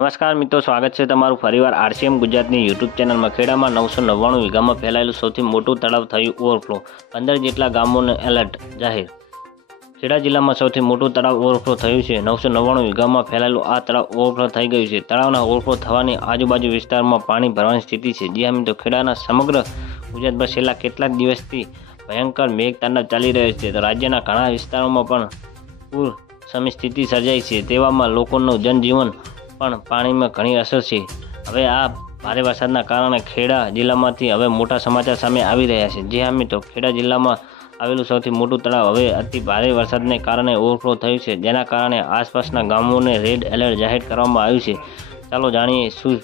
નમસ્કાર મિત્રો, સ્વાગત છે તમારું ફરીવાર આરસીએમ ગુજરાતની યુટ્યુબ ચેનલમાં. ખેડામાં નવસો નવ્વાણું વીઘામાં ફેલાયેલું સૌથી મોટું તળાવ થયું ઓવરફ્લો. પંદર જેટલા ગામોને એલર્ટ જાહેર. ખેડા જિલ્લામાં સૌથી મોટું તળાવ ઓવરફ્લો થયું છે. નવસો નવ્વાણું વીઘામાં ફેલાયેલું આ તળાવ ઓવરફ્લો થઈ ગયું છે. તળાવના ઓવરફ્લો થવાની આજુબાજુ વિસ્તારમાં પાણી ભરવાની સ્થિતિ છે. જે મિત્રો, ખેડાના સમગ્ર ગુજરાતભર છેલ્લા કેટલાક દિવસથી ભયંકર મેઘતાંડવ ચાલી રહ્યો છે. તો રાજ્યના ઘણા વિસ્તારોમાં પણ પૂર સમી સ્થિતિ સર્જાઈ છે. તેવામાં લોકોનું જનજીવન પણ પાણીમાં ઘણી અસર છે. હવે આ ભારે વરસાદના કારણે ખેડા જિલ્લામાંથી હવે મોટા સમાચાર સામે આવી રહ્યા છે. જે હા, મિત્રો, ખેડા જિલ્લામાં આવેલું સૌથી મોટું તળાવ હવે અતિ ભારે વરસાદને કારણે ઓવરફ્લો થયું છે, જેના કારણે આસપાસના ગામોને રેડ એલર્ટ જાહેર કરવામાં આવ્યું છે. ચાલો જાણીએ શું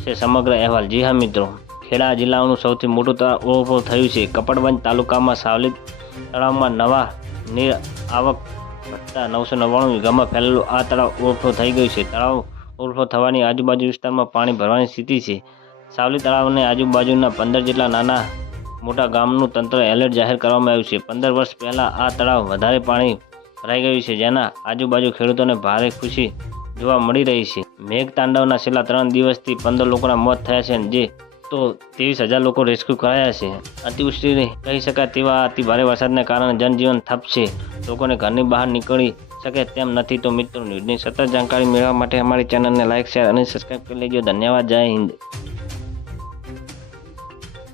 છે સમગ્ર અહેવાલ. જી હા, મિત્રો, ખેડા જિલ્લાનું સૌથી મોટું તળાવ ઓવરફ્લો થયું છે. કપડવંજ તાલુકામાં સાવલી તળાવમાં નવા નીર આવક વધતા નવસો નવ્વાણું વીઘામાં ફેલેલું આ તળાવ ઓવરફ્લો થઈ ગયું છે. તળાવ ઓવરફ્લો થવાની આજુબાજુ વિસ્તારમાં પાણી ભરવાની સ્થિતિ છે. સાવલી તળાવને આજુબાજુના પંદર જેટલા નાના મોટા ગામનું તંત્ર એલર્ટ જાહેર કરવામાં આવ્યું છે. પંદર વર્ષ પહેલાં આ તળાવ વધારે પાણી ભરાઈ ગયું છે, જેના આજુબાજુ ખેડૂતોને ભારે ખુશી જોવા મળી રહી છે. મેઘ તાંડવના છેલ્લા ત્રણ દિવસથી પંદર લોકોના મોત થયા છે, જે તો ત્રેવીસ હજાર લોકો રેસ્ક્યુ કરાયા છે. અતિવૃષ્ટિ કહી શકાય તેવા અતિ ભારે વરસાદને કારણે જનજીવન થપશે. લોકોને ઘરની બહાર નીકળી શકે તેમ નથી તો મિત્રો, ન્યૂઝની સતત જાણકારી મેળવવા માટે અમારી ચેનલને લાઇક શેર અને સબસ્ક્રાઈબ કરી લેજો. ધન્યવાદ. જય હિન્દ.